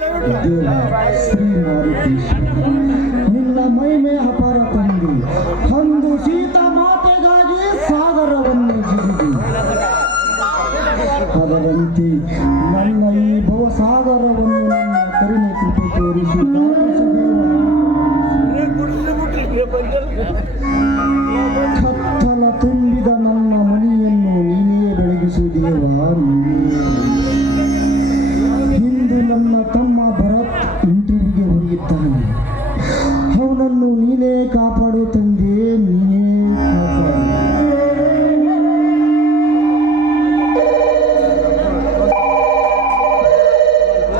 ಶ್ರೀ ಮಾರುತೇಶ್ವರ ನಿನ್ನ ಮಹಿಮೆ ಅಪಾರ ತಂದೆ ಅಂದು ಸೀತಾ ಮಾತೆಗಾಗಿ ಸಾಗರವನ್ನು ಜಿಗಿದು ಅದರಂತೆ ನನ್ನ ಈ ಭವಸಾಗರವನ್ನು ನನ್ನ ಕರುಣೆ ಕೃಪೆ ತೋರಿಸಿ ಕತ್ತಲ ತುಂಬಿದ ನನ್ನ ಮನೆಯನ್ನು ನೀನೇ ಬೆಳಗಿಸು ದೇವ ಇಂದು ನನ್ನ ತಮ್ಮ ಭರತ್ ಇಂಟರ್ವ್ಯೂಗೆ ಹೋಗಿದ್ದಾನೆ ಅವನನ್ನು ನೀನೇ ಕಾಪಾಡು ತಂದೆ ನೀನೇ ಕಾಪಾಡು.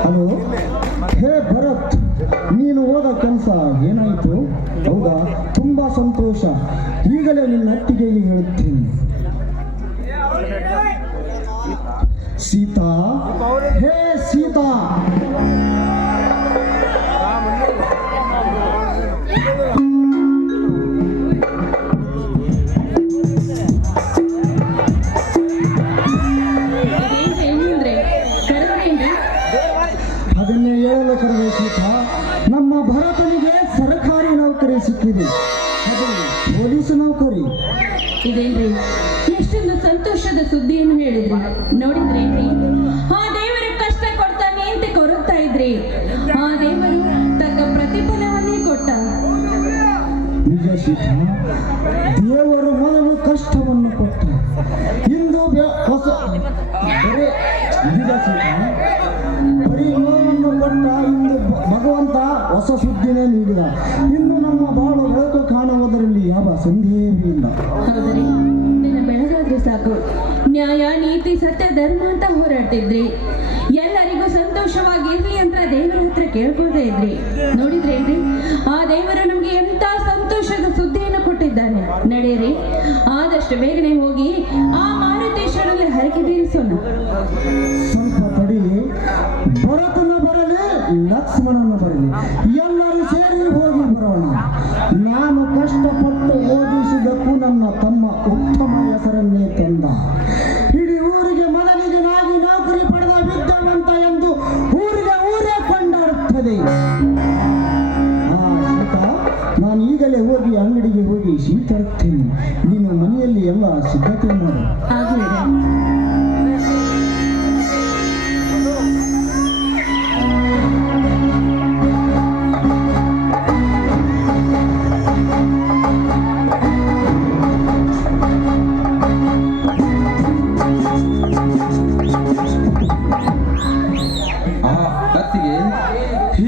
ಹಲೋ ಹೇ ಭರತ್, ನೀನು ಹೋದ ಕೆಲಸ ಏನಾಯಿತು? ಹೌದಾ, ತುಂಬಾ ಸಂತೋಷ. ಈಗಲೇ ನಿನ್ನ ಅತ್ತಿಗೆಗೆ ಹೇಳುತ್ತೇನೆ. ಸೀತಾ, ಹೇ ಸೀತಾ, ಅದನ್ನೇ ಹೇಳಲು ಕರೆದೆ ಸೀತಾ. ನಮ್ಮ ಭರತನಿಗೆ ಸರ್ಕಾರಿ ನೌಕರಿ ಸಿಕ್ಕಿದೆ, ಅದು ಪೊಲೀಸ್ ನೌಕರಿ. ಇದೇನ್ರಿ ಎಷ್ಟೊಂದು ಸಂತೋಷದ ಸುದ್ದಿಯನ್ನು ಹೇಳಿದ್ರಿ. ನೋಡಿದ್ರೇನ್ರಿ, ಆ ದೇವರು ಕಷ್ಟ ಕೊಡ್ತಾನೆ ಅಂತ ಕೊರಗ್ತಾ ಇದ್ರಿ, ಆ ದೇವರು ತಕ್ಕ ಪ್ರತಿಫಲವನ್ನೇ ಕೊಟ್ಟ. ನಿಜ ಸೀತಾ, ದೇವರು ಮೊದಲು ಕಷ್ಟವನ್ನು ಕೊಟ್ಟ, ಇಂದು ಹೊಸ ಬರೀ ನಿಜ ಸೀತಾ, ಬರೀ ನೋವನ್ನು ಕೊಟ್ಟ. ಇಂದು ಭಗವಂತ ಹೊಸ ಸುದ್ದಿನೇ ನೀಡಿದ. ಇನ್ನು ನಮ್ಮ ಬಾಳು ಬೆಳಕು ಕಾಣುವುದರಲ್ಲಿ ಯಾವ ಸಂದೇಹವಿಲ್ಲ. ಹೌದ್ರಿ, ನಿನ್ನ ಬೆಳಗಾದ್ರೆ ಸಾಕು. ನ್ಯಾಯ, ನೀತಿ, ಸತ್ಯ, ಧರ್ಮ ಅಂತ ಹೋರಾಡ್ತಿದ್ರಿ. ಎಲ್ಲರಿಗೂ ಸಂತೋಷವಾಗಿರ್ಲಿ ಅಂತ ದೇವರ ಹತ್ರ ಕೇಳ್ಕೊಳ್ತಾ ಇದ್ರಿ. ನೋಡಿದ್ರೇನ್ರಿ, ಆ ದೇವರು ನಮ್ಗೆ ಎಂತ ಸಂತೋಷದ ಸುದ್ದಿಯನ್ನು ಕೊಟ್ಟಿದ್ದಾನೆ. ನಡೆಯಿರಿ, ಆದಷ್ಟು ಬೇಗನೆ ಹೋಗಿ ಆ ಮಾರುತೇಶ್ವರಲ್ಲಿ ಹರಕೆ ತೀರಿಸೋಣ. ಸ್ವಲ್ಪ ತಡಿ, ಭರತನ ಬರಲಿ, ಲಕ್ಷ್ಮಣನ ಬರಲಿ, ಎಲ್ಲರೂ ಸೇರಿ ಹೋಗಿ ಬರೋಣ. ನಾನು ಕಷ್ಟಪಟ್ಟು ಓದಿಸಿದಕ್ಕೂ ನನ್ನ ತಮ್ಮ ಉತ್ತಮ ಹೆಸರನ್ನೇ ತಂದ. ಇಡೀ ಊರಿಗೆ ಮೊದಲಿಗನಾಗಿ ನೌಕರಿ ಪಡೆದ ವಿದ್ಯಾವಂತ ಎಂದು ಊರಿಗೆ ಊರೇ ಕೊಂಡಾಡುತ್ತದೆ. ಸೀತಾ, ನಾನು ಈಗಲೇ ಹೋಗಿ ಅಂಗಡಿಗೆ ಹೋಗಿ ಶೀತ ತರುತ್ತೇನೆ. ನೀನು ಮನೆಯಲ್ಲಿ ಎಲ್ಲ ಸಿದ್ಧತೆ ಮಾಡು.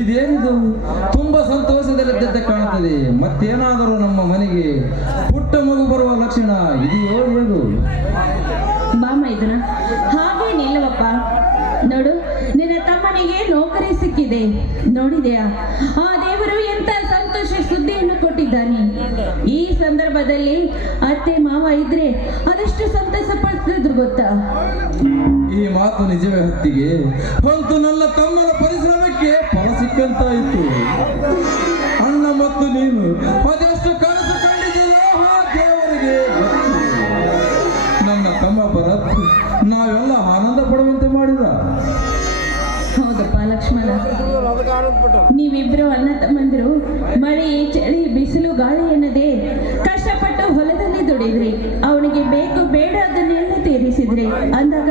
ಇದೇನಿದು, ತುಂಬಾ ಸಂತೋಷದಲ್ಲಿದ್ದಂತೆ ಕಾಣುತ್ತದೆ. ಮತ್ತೇನಾದರೂ ನಮ್ಮ ಮನೆಗೆ ಪುಟ್ಟ ಮಗು ಬರುವ ಲಕ್ಷಣ ಇದೆಯೋ ಏನು? ಬಾಮ ಇದನ್ನ ಹಾಗೆ ನಿಲ್ಲವಪ್ಪ. ನೋಡು, ನಿನ್ನ ತಮ್ಮನಿಗೆ ನೌಕರಿ ಸಿಕ್ಕಿದೆ. ನೋಡಿದೆಯಾ, ಆ ದೇವರು ಎಂತ ಸಂತೋಷ ಸುದ್ದಿಯನ್ನು ಕೊಟ್ಟಿದ್ದಾನೆ. ಈ ಸಂದರ್ಭದಲ್ಲಿ ಅತ್ತೆ ಮಾವ ಇದ್ರೆ ಅದೆಷ್ಟು ಸಂತೋಷ ಪಡ್ತಿದ್ರು ಗೊತ್ತಾ? ಈ ಮಾತು ನಿಜವೇ ಹತ್ತಿಗೆ? ಅಂತೂ ನನ್ನ ತಮ್ಮನ ಪರಿಶ್ರಮಕ್ಕೆ ಫಲ ಸಿಕ್ಕಂತಾಯಿತು. ಅಣ್ಣ ಮತ್ತು ನೀನು ಅದೆಷ್ಟು ಕನಸು ಕಂಡಿದ್ದೀರೋ ದೇವರಿಗೆ ಗೊತ್ತು. ನನ್ನ ತಮ್ಮ ಭರತ್ ನಾವೆಲ್ಲ ಆನಂದ ಪಡುವಂತೆ ಮಾಡಿದ. ಹೌದಪ್ಪ ಲಕ್ಷ್ಮಣ, ನೀವಿಬ್ರು ಅಣ್ಣ ತಮ್ಮಂದಿರು ಮಳೆ, ಚಳಿ, ಬಿಸಿಲು, ಗಾಳಿ ಎನ್ನದೆ ಕಷ್ಟಪಟ್ಟು ಹೊಲದಲ್ಲಿ ದುಡಿದ್ರಿ. ಅವನಿಗೆ ಬೇಕು ಬೇಡ ಅದನ್ನೆಲ್ಲ ತೀರಿಸಿದ್ರಿ. ಅಂದಾಗ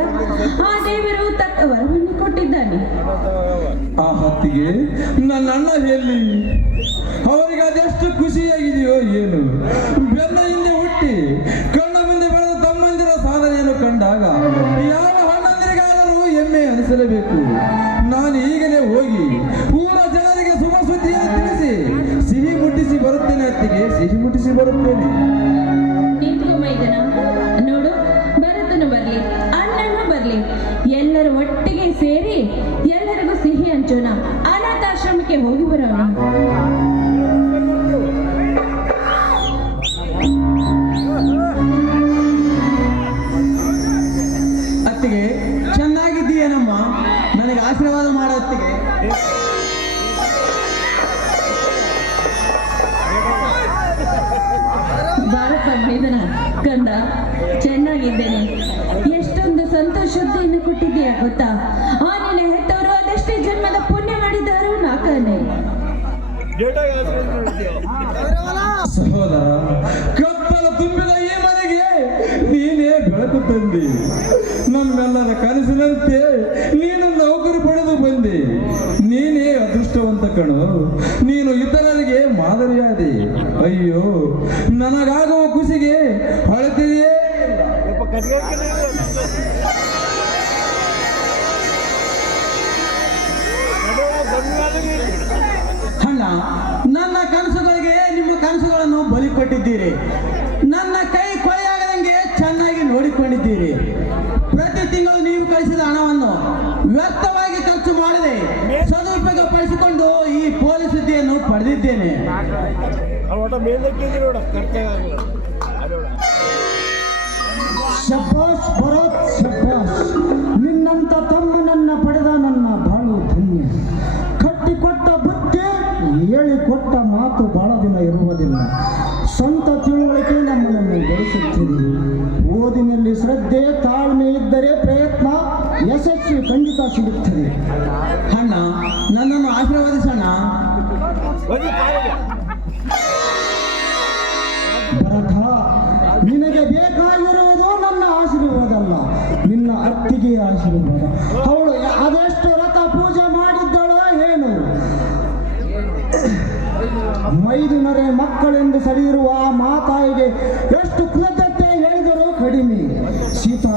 ಆ ದೇವರು ತಕ್ಕ ವರವನ್ನು ಕೊಟ್ಟಿದ್ದಾನೆ. ಆ ಹೊತ್ತಿಗೆ ನನ್ನ ಅಣ್ಣ ಎಲ್ಲಿ? ಅವರಿಗೆ ಅದೆಷ್ಟು ಖುಷಿಯಾಗಿದೆಯೋ ಏನು? ಬೆನ್ನ ಹಿಂದೆ ಹುಟ್ಟಿ ಕಣ್ಣ ಮುಂದೆ ಬೆಳೆದ ತಮ್ಮಂದಿರ ಸಾಧನೆಯನ್ನು ಕಂಡಾಗ ಯಾವ ಅಣ್ಣಂದಿರಿಗಾದರೂ ಹೆಮ್ಮೆ ಅನಿಸಲೇಬೇಕು. ನಾನು ಈಗಲೇ ಹೋಗಿ ಊರ ಜನರಿಗೆ ಶುಭ ಸುದ್ದಿಯನ್ನು ತಿಳಿಸಿ ಸಿಹಿ ಮುಟ್ಟಿಸಿ ಬರುತ್ತೇನೆ. ಅತ್ತಿಗೆ, ಸಿಹಿ ಮುಟ್ಟಿಸಿ ಬರುತ್ತೇನೆ. ನಿಂತ್ಕೊ ಮೈದನ. ನೋಡು, ಭರತನು ಬರ್ಲಿ, ಅಣ್ಣನು ಬರ್ಲಿ, ಎಲ್ಲರೂ ಒಟ್ಟಿಗೆ ಸೇರಿ ಎಲ್ಲರಿಗೂ ಸಿಹಿ ಹಂಚೋಣ. ಅನಾಥಾಶ್ರಮಕ್ಕೆ ಹೋಗಿ ಬರೋಣ. ಅತ್ತಿಗೆ, ಚೆನ್ನಾಗಿದ್ದೀಯೇನಮ್ಮ? ನನಗೆ ಆಶೀರ್ವಾದ ಮಾಡೋ ಅತ್ತಿಗೆ. ಬಾರಪ್ಪ ವೇದನ ಕಂದ, ಚೆನ್ನಾಗಿದ್ದೇನೆ. ಎಷ್ಟೊಂದು ಸಂತೋಷತೆಯನ್ನು ಕೊಟ್ಟಿದ್ದೀಯ ಗೊತ್ತಾ? ಆ ನಿನ್ನ ಹೆತ್ತವರು ಅದೆಷ್ಟೇ ಜನ್ಮದ ಪುಣ್ಯ ಮಾಡಿ ಸಹೋದರ, ಕತ್ತಲ ತುಂಬಿದ ಈ ಮನೆಗೆ ನೀನೇ ಬೆಳಕು ತಂದೆ. ನಮ್ಮೆಲ್ಲರ ಕನಸಿನಂತೆ ನೀನು ನೌಕರಿ ಪಡೆದು ಬಂದೆ. ನೀನೇ ಅದೃಷ್ಟವಂತ ಕಣು. ನೀನು ಇತರರಿಗೆ ಮಾದರಿಯಾದೆ. ಅಯ್ಯೋ, ನನಗಾಗುವ ಖುಷಿಗೆ ಹೊಳೆತಿದೆಯೇ? ಅಣ್ಣ, ನನ್ನ ಕನಸುಗಳಿಗೆ ನಿಮ್ಮ ಕನಸುಗಳನ್ನು ಬಲಿ ಕೊಟ್ಟಿದ್ದೀರಿ. ನನ್ನ ಕೈ ಕೊಳೆಯಾಗದಂಗೆ ಚೆನ್ನಾಗಿ ನೋಡಿಕೊಂಡಿದ್ದೀರಿ. ಪ್ರತಿ ತಿಂಗಳು ನೀವು ಕಳಿಸಿದ ಹಣವನ್ನು ವ್ಯರ್ಥವಾಗಿ ಖರ್ಚು ಮಾಡದೆ ಸದುಪಯೋಗ ಪಡಿಸಿಕೊಂಡು ಈ ಪೊಲೀಸ್ ಹುದ್ದೆಯನ್ನು ಪಡೆದಿದ್ದೇನೆ. ಶಬ್ಬಾಸ್ ಭರತ್, ಶಬ್ಬಾಸ್. ನಿನ್ನಂತ ತಮ್ಮನನ್ನ ಪಡೆದ ನನ್ನ ಬಾಳು ಧನ್ಯ. ಕಟ್ಟಿಕೊಟ್ಟ ಬುದ್ಧಿ, ಹೇಳಿಕೊಟ್ಟ ಮಾತು ಬಹಳ ದಿನ ಇರುವುದಿಲ್ಲ. ಸ್ವಂತ ತಿಳುವಳಿಕೆ ನಮ್ಮನ್ನು ಬೆಳೆಸುತ್ತದೆ. ಓದಿನಲ್ಲಿ ಶ್ರದ್ಧೆ, ತಾಳ್ಮೆ ಇದ್ದರೆ ಪ್ರಯತ್ನ ಯಶಸ್ಸು ಖಂಡಿತ ಸಿಗುತ್ತದೆ. ಅಣ್ಣ, ನನ್ನನ್ನು ಆಶೀರ್ವದಿಸೋಣ. ಭರತ, ನಿನಗೆ ಬೇಕಾಗಿರುವುದು ನನ್ನ ಆಶೀರ್ವಾದ ಅಲ್ಲ, ನಿನ್ನ ಅತ್ತಿಗೆ ಆಶೀರ್ವಾದ. ಅವಳು ಅದೆಷ್ಟು ರಥ ಪೂಜೆ ಮಾಡಿದ್ದಳೋ ಏನು. ಮೈದುನರೆ ಮಕ್ಕಳೆಂದು ಸಡಿಯಿರುವ ಆ ಮಾತಾಯಿಗೆ ಎಷ್ಟು ಕೃತಜ್ಞತೆ ಹೇಳಿದರೂ ಕಡಿಮೆ. ಸೀತಾ,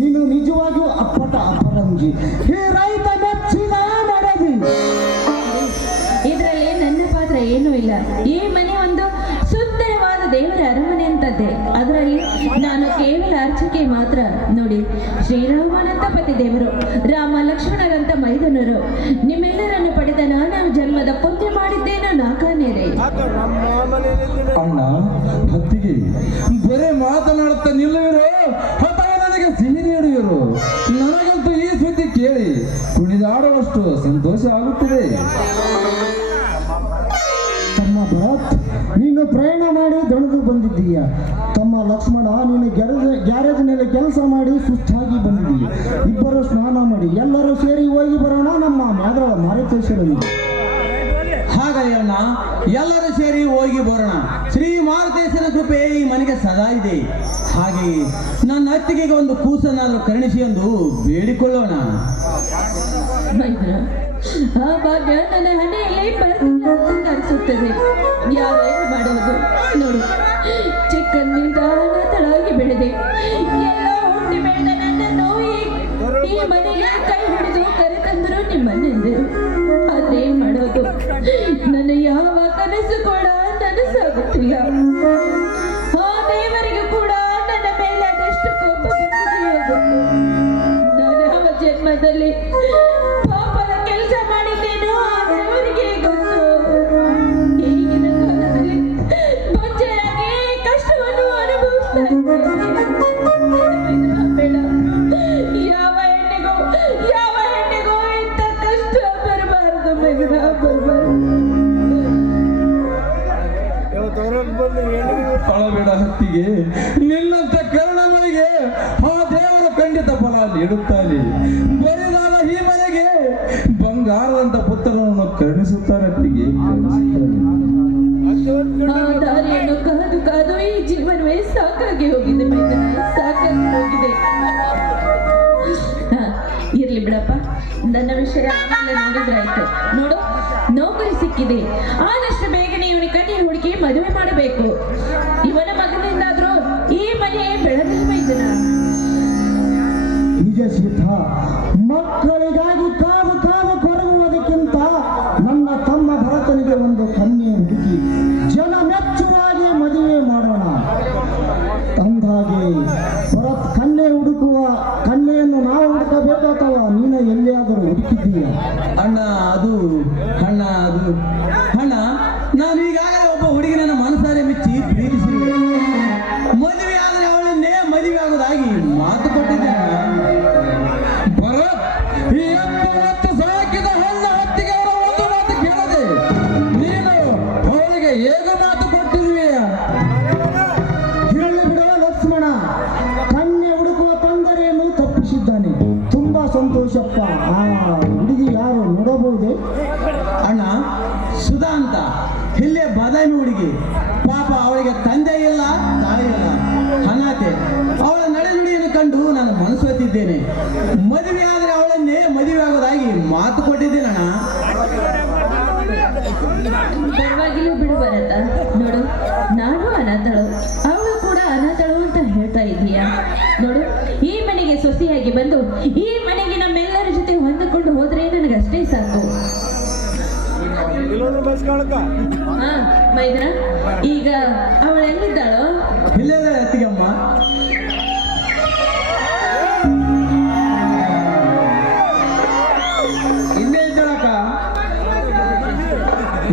ನೀನು ನಿಜವಾಗಿಯೂ ಅಪ್ಪಟ ಅಪರಂಜಿ. ಈ ರೈತ ಮೆಚ್ಚಿದ ನಡೆದಿ. ಇದರಲ್ಲಿ ನನ್ನ ಪಾತ್ರ ಏನೂ ಇಲ್ಲ. ಈ ಮನೆ ಒಂದು ಸುಂದರವಾದ ದೇವರ ಅರಮನೆ ಅಂತದ್ದೆ. ಅದರಲ್ಲಿ ನಾನು ಕೇವಲ ಅರ್ಚಕೆ ಮಾತ್ರ. ನೋಡಿ, ಶ್ರೀರಾಮನಂತ ಪತಿ ದೇವರು, ರಾಮ ಲಕ್ಷ್ಮಣರಂತ ಮೈದನರು, ನಿಮ್ಮೆಲ್ಲರನ್ನು ಪಡೆದ ನಾನು ಜನ್ಮದ ಪುಣ್ಯ ಮಾಡಿದ್ದೇನೋ ನಾಕಾನೇರೆ. ಅಣ್ಣ, ಹತ್ತಿಗೆ ಬರೇ ಮಾತನಾಡುತ್ತಾ ನಿಲ್ಲುವಿರೋ ಅಥವಾ ನನಗೆ ಸಿಹಿ ನೀಡುವಿರೋ? ನನಗಂತೂ ಈ ಸುದ್ದಿ ಕೇಳಿ ಕುಣಿದಾಡುವಷ್ಟು ಸಂತೋಷ ಆಗುತ್ತಿದೆ. ತಮ್ಮ ಭರತ್, ನೀನು ಪ್ರಯಾಣ ಮಾಡಿ ದಣಿದು ಬಂದಿದ್ದೀಯ. ತಮ್ಮ ಲಕ್ಷ್ಮಣ, ನೀನು ಗ್ಯಾರೇಜ್ನಲ್ಲಿ ಕೆಲಸ ಮಾಡಿ ಸುಸ್ತಾಗಿ ಬಂದಿದ್ದೀಯ. ಇಬ್ಬರು ಸ್ನಾನ ಮಾಡಿ ಎಲ್ಲರೂ ಸೇರಿ ಹೋಗಿ ಬರೋಣ ನಮ್ಮ ಮ್ಯಾದಳ ಮಾರುತೇಶ್ವರನಿಗೆ. ಹಾಗಾಗಿ ಅಣ್ಣ, ಎಲ್ಲರೂ ಸೇರಿ ಹೋಗಿ ಬರೋಣ. ಶ್ರೀ ಮಾರುತೇಶ್ವರನ ಕೃಪೆ ಈ ಮನೆಗೆ ಸದಾ ಇದೆ. ಹಾಗೆ ನನ್ನ ಅತ್ತಿಗೆಗೆ ಒಂದು ಕೂಸನ್ನಾದರೂ ಕರುಣಿಸಿ ಎಂದು ಬೇಡಿಕೊಳ್ಳೋಣ. ಮೈದ್ರ, ಆ ಭಾಗ್ಯ ನನ್ನ ಹಣೆಯಲ್ಲಿ ಬರಲಿಲ್ಲ ಅಂತ ಅನಿಸುತ್ತದೆ. ಯಾರೇನು ಮಾಡುವುದು? ನೋಡು, ಚಿಕ್ಕಂದಿನಿಂದ ಅನಾಥಳಾಗಿ ಬೆಳೆದೆ. ಎಲ್ಲ ಹುಟ್ಟಿ ಬೆಳೆದ ನನ್ನನ್ನು ಈ ಮನೆಗೆ ಕೈ ಹಿಡಿದು ಕರೆತಂದರು ನಿಮ್ಮನ್ನೆಂದರು. ಆದ್ರೆ ಏನ್ ಮಾಡೋದು? ನನ್ನ ಯಾವ ಕನಸು ಕೂಡ ನನಸಾಗುತ್ತಿಲ್ಲ. ಆ ದೇವರಿಗೂ ಕೂಡ ನನ್ನ ಮೇಲೆ ಅದೆಷ್ಟು ಕೋಪ ಬಂದಿದೆಯೋ ಗೊತ್ತು. ನಾನು ಯಾವ ಜನ್ಮದಲ್ಲಿ ಪಾಪದ ಕೆಲಸ ಮಾಡಿದ್ದೇನೋ ಆ ದೇವರಿಗೆ ಗೊತ್ತು. ಈಗಿನ ಕಾಲದಲ್ಲಿ ಬೊಜ್ಜೆಯಾಗಿ ಕಷ್ಟವನ್ನು ಅನುಭವಿಸ್ತಾ ಇದ್ದೇನೆ. ಬೇಡ, ಯಾವ ಹೆಣ್ಣಿಗೂ ಇಂಥ ಕಷ್ಟ ಬರಬಾರದು. ಬರಬಾರದು. ಅಳಬೇಡ ಹತ್ತಿಗೆ, ನಿನ್ನಂತ ಕರುಣಗಳಿಗೆ ಆ ದೇವರು ಖಂಡಿತ ಫಲ ನೀಡುತ್ತಾನೆ. ಬರಿದಾದ ಈ ಮನೆಗೆ ಬಂಗಾರದಂತ ಪುತ್ರನನ್ನು ಕರುಣಿಸುತ್ತಾರೆ. ಹತ್ತಿಗೆ ಆ ದಾರಿಯನ್ನು ಕಾದು ಕಾದು ಈ ಜೀವನವೇ ಸಾಕಾಗಿ ಹೋಗಿದೆ. ಮೈದನ, ಸಾಕಾಗಿ ಹೋಗಿದೆ. ಇರ್ಲಿ ಬಿಡಪ್ಪ, ನನ್ನ ವಿಷಯ ಆಮೇಲೆ ನೋಡಿದ್ರಾಯ್ತು. ನೋಡು, ನೌಕರಿ ಸಿಕ್ಕಿದೆ. ಆದಷ್ಟು ಬೇಗನೆ ಇವನಿಗೆ ಕಟಿ ಹುಡುಕಿ ಮದುವೆ ಮಾಡಬೇಕು. ಇವನ ಮಗನಿಂದಾದ್ರೂ ಈ ಮನೆ ಬೆಳಗಲಿ ಮೈದನ. ನಿಜ ಸೀತಾ, ಮಕ್ಕಳಿಗಾಗಿ ಕಾದು ಕಾದು ಕೊರಗುವುದಕ್ಕಿಂತ ನನ್ನ ತಮ್ಮ ಭರತನಿಗೆ ಒಂದು ಕನ್ಯೆ ಹುಡುಕಿ ಜನ ಮೆಚ್ಚುವಾಗಿ ಮದುವೆ ಮಾಡೋಣ. ಅಂದಾಗೆ ಭರತ್ ಕನ್ಯೆಯನ್ನು ನಾವು ಹುಡುಕಬೇಕು ಅಥವಾ ನೀನು ಎಲ್ಲಿಯಾದರೂ ಹುಡುಕಿದ್ದೀಯ? ಅಣ್ಣ, ನಾನು ಈಗಾಗಲೇ ಒಬ್ಬ ಹುಡುಗಿನ ಮನಸಾರೆ ಮೆಚ್ಚಿ ಪ್ರೀತಿಸಿರುವೆ. ಮದುವೆ ಆದರೆ ಅವಳನ್ನೇ ಮದುವೆ ಆಗೋದಾಗಿ ಮಾತು ಕೊಟ್ಟಿದ್ದೆ. ಭರತ್, ಈ 8 ಸಾಕಿದ ಹೆಣ್ಣ ಹತ್ತಿಗೆ ಅವರ ಒಂದು ಮಾತು ಕೇಳದೆ ನೀನು ಅವಳಿಗೆ ಹೇಗೆ ಮಾತು ಕೊಟ್ಟಿರುವೆಯ? ಹೇಳಿ ಬಿಡುವ ಲಕ್ಷ್ಮಣ, ಕನ್ಯೆ ಹುಡುಕುವ ತೊಂದರೆಯನ್ನು ತಪ್ಪಿಸಿದ್ದಾನೆ. ತುಂಬಾ ಸಂತೋಷಪ್ಪ. ಆ ಹುಡುಗಿ ಯಾರು ನೋಡಬಹುದೇ? ಅಣ್ಣ, ಸುಧಾ ಅಂತ ಇಲ್ಲೇ ಬಾದಾಮಿ ಹುಡುಗಿ. ಪಾಪ ಅವಳಿಗೆ ತಂದೆ ಇಲ್ಲ, ತಾಯಿ ಇಲ್ಲ, ಅನಾಥೆ. ಅವಳ ನಡೆನುಡಿಯನ್ನು ಕಂಡು ನಾನು ಮನಸ್ಸೋತಿದ್ದೇನೆ. ಮದುವೆ ಆದರೆ ಅವಳನ್ನೇ ಮದುವೆ ಆಗೋದಾಗಿ ಮಾತು ಕೊಟ್ಟಿದ್ದೇನಣ್ಣ. ಪರವಾಗಿಲ್ಲ ಬಿಡು ಭರತ. ನೋಡು, ನಾನು ಅನಾಥಳು, ಅವಳು ಕೂಡ ಅನಾಥಳು ಅಂತ ಹೇಳ್ತಾ ಇದೀಯಾ? ನೋಡು, ಈ ಮನೆಗೆ ಸೊಸೆಯಾಗಿ ಬಂದು ಈ ಮನೆಗೆ ನಮ್ಮೆಲ್ಲರ ಜೊತೆ ಹೊಂದಿಕೊಂಡು ಹೋದ್ರೆ ನನಗಷ್ಟೇ ಸಾಕು. ಹಾ ಮೈದ್ರ, ಈಗ ಅವಳೆಲ್ಲಿದ್ದಾಳೋ? ಇಲ್ಲೇ ಅತ್ತಿಗೆಮ್ಮ. ಇಲ್ಲೇ ಇದ್ದಾಳಕ್ಕ.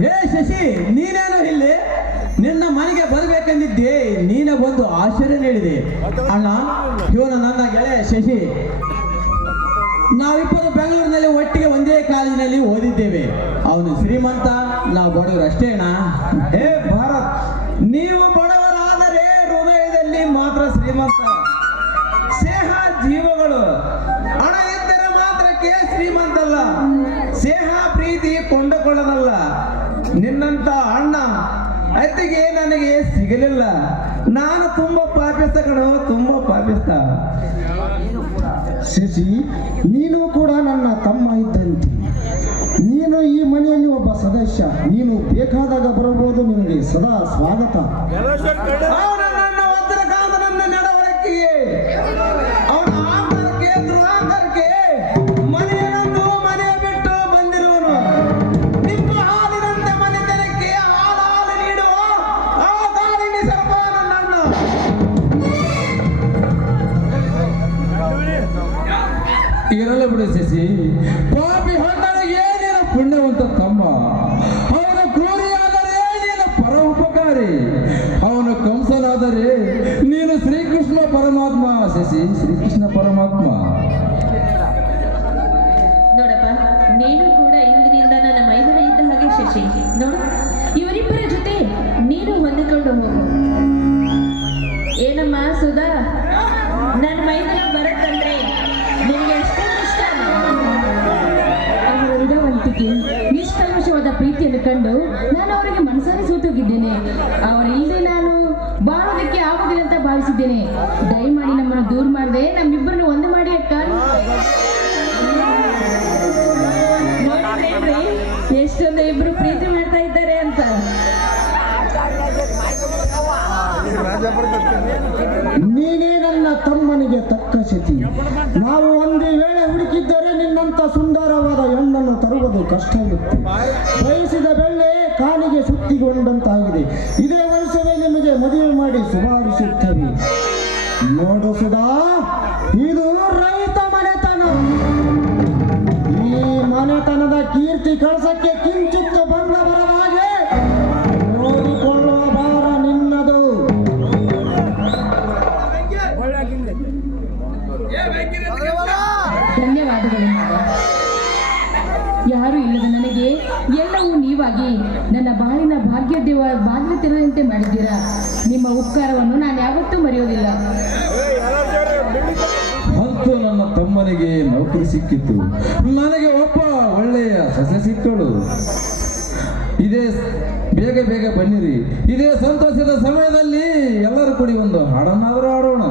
ಏ ಶಶಿ, ನೀನೇನು ಇಲ್ಲಿ? ನಿನ್ನ ಮನೆಗೆ ಬರಬೇಕೆಂದಿದ್ದೆ, ನೀನೇ ಬಂದು ಆಶ್ಚರ್ಯ ನೀಡಿದೆ. ಅಣ್ಣ, ಇವನು ನನ್ನ ಗೆಳೆಯ ಶಶಿ. ನಾವಿಬ್ಬರು ಬೆಂಗಳೂರಿನಲ್ಲಿ ಒಟ್ಟಿಗೆ ಒಂದೇ ಕಾಲೇಜಿನಲ್ಲಿ ಓದಿದ್ದೇವೆ. ಅವನು ಶ್ರೀಮಂತ, ನಾವು ಬಡವರು ಅಷ್ಟೇ ಅಣ್ಣ. ಹೇ ಭಾರತ್, ನೀವು ಬಡವರಾದರೆ ಹೃದಯದಲ್ಲಿ ಮಾತ್ರ ಶ್ರೀಮಂತ. ಸ್ನೇಹ ಜೀವಗಳು. ಹಣ ಇದ್ದರೆ ಮಾತ್ರಕ್ಕೆ ಶ್ರೀಮಂತಲ್ಲ. ಸ್ನೇಹ ಪ್ರೀತಿ ಕೊಂಡುಕೊಳ್ಳದಲ್ಲ. ನಿನ್ನಂತ ಅಣ್ಣ ಅತ್ತಿಗೆ ನನಗೆ ಸಿಗಲಿಲ್ಲ. ನಾನು ತುಂಬಾ ಪಾಪಿಸ್ತ ಕಣೋ, ತುಂಬಾ ಪಾಪಿಸ್ತ. ಶಶಿ, ನೀನು ಕೂಡ ನನ್ನ ತಮ್ಮ ಇದ್ದಂತೆ. ನೀನು ಈ ಮನೆಯಲ್ಲಿ ಒಬ್ಬ ಸದಸ್ಯ. ನೀನು ಬೇಕಾದಾಗ ಬರಬಹುದು. ನಿನಗೆ ಸದಾ ಸ್ವಾಗತ. ಅವನು ನನ್ನ ವಜ್ರಕಾಂತ, ನನ್ನ ನಡವಳಿಕೆಗೆ, ಅವನ ಆಂತರಕ್ಕೆ ದುರಾಂತರಕ್ಕೆ ಮನೆಯನ್ನೊಂದು ಮನೆ ಬಿಟ್ಟು ಬಂದಿರುವನು. ನಿಮ್ಮ ಹಾಲಿನಂತೆ ಮನೆತನಕ್ಕೆ ಹಾಲು ನೀಡುವ ಆ ದಾಳಿನಿ ಸರ್ಪ ನನ್ನ. ಇರಲ್ಲ ಬಿಡು ಶಶಿ, ಪಾಪಿ ಹೊಂದನಿಗೆ ನೀನು ಪುಣ್ಯವಂತ ತಮ್ಮ. ಅವನು ಕ್ರೂರಿಯಾದರೆ ನೀನು ಪರ ಉಪಕಾರಿ. ಅವನು ಕಂಸನಾದರೆ ನೀನು ಶ್ರೀಕೃಷ್ಣ ಪರಮಾತ್ಮ. ಶಶಿ, ಶ್ರೀಕೃಷ್ಣ ಪರಮಾತ್ಮ. ನೋಡಪ್ಪ, ನೀನು ಕೂಡ ಇಂದಿನಿಂದ ನನ್ನ ಮೈದನ ಇದ್ದ ಹಾಗೆ ಶಶಿ. ನೋಡು, ಇವರಿಬ್ಬರ ಜೊತೆ ನೀನು ಹೊಂದಿಕೊಂಡು ಹೋಗು. ಏನಮ್ಮ ಸುಧಾ, ನನ್ನ ಮೈದನ ಬರುತ್ತಂದ್ರೆ ನಿನಗೆ ಎಷ್ಟೊಂದು ಇಷ್ಟ. ಅವರ ವಿಧವಂತಿಕೆ, ನಿಷ್ಕಲ್ಮಶವಾದ ಪ್ರೀತಿಯನ್ನು ಕಂಡು ನಾನು ಅವರಿಗೆ ಮನಸಾರೆ ಸೋತೋಗಿದ್ದೇನೆ. ಅವರಿಲ್ಲದೆ ನಾನು ಬಾಳೋದಕ್ಕೆ ಆಗುದಿಲ್ಲ ಅಂತ ಭಾವಿಸಿದ್ದೇನೆ. ದಯಮಾಡಿ ನಮ್ಮನ್ನು ದೂರ ಮಾಡದೆ ನಮ್ಮಿಬ್ಬರನ್ನು ಒಂದು ಮಾಡಿ ಅಕ್ಕ. ನೋಡಿದ್ರೇನ್ರಿ ಎಷ್ಟೊಂದು ಇಬ್ರು ಪ್ರೀತಿ ಮಾಡ್ತಾ ಇದ್ದಾರೆ ಅಂತ. ನೀನೇ ನನ್ನ ತಮ್ಮನಿಗೆ ತಕ್ಕ ಸತಿ. ನಾವು ಒಂದೇ ವೇಳೆ ಹುಡುಕಿದ್ದರೆ ನಿನ್ನಂತ ಸುಂದರವಾದ ಹೆಣ್ಣನ್ನು ತರುವುದು ಕಷ್ಟವಿತ್ತು. ಬಯಸಿದ ಬೆಳ್ಳೆ ಕಾಲಿಗೆ ಸುತ್ತಿಕೊಂಡಂತಾಗಿದೆ. ಇದೇ ವರ್ಷವೇ ನಿಮಗೆ ಮದುವೆ ಮಾಡಿ ಶುಭಾರಿಸುತ್ತೇವೆ. ನೋಡು ಸುಧಾ, ಇದು ರೈತ ಮನೆತನ. ಈ ಮನೆತನದ ಕೀರ್ತಿ ಕಳಸಕ್ಕೆ ಕಿಂಚಿತ್ತು ಬಂದ ಬರವಾಗೆ ನೋಡಿಕೊಳ್ಳುವ ಭಾರ ನಿನ್ನದು. ಧನ್ಯವಾದಗಳು ಮಾವ. ಯಾರು ಇಲ್ಲದ ನನಗೆ ಎಲ್ಲವೂ ನೀವಾಗಿ ನನ್ನ ಬಾಳಿನ ಭಾಗ್ಯ ತೆರೆದಂತೆ ಮಾಡಿದ್ದೀರಾ. ನಿಮ್ಮ ಉಪಕಾರವನ್ನು ನಾನು ಯಾವತ್ತೂ ಮರೆಯೋದಿಲ್ಲ. ಅಂತೂ ನನ್ನ ತಮ್ಮನಿಗೆ ನೌಕರಿ ಸಿಕ್ಕಿತ್ತು. ನನಗೆ ಒಬ್ಬ ಒಳ್ಳೆಯ ಸೊಸೆ ಸಿಕ್ಕಳು. ಇದೇ ಬೇಗ ಬೇಗ ಬನ್ನಿರಿ. ಇದೇ ಸಂತೋಷದ ಸಮಯದಲ್ಲಿ ಎಲ್ಲರೂ ಕೂಡಿ ಒಂದು ಹಾಡನ್ನಾದರೂ ಆಡೋಣ.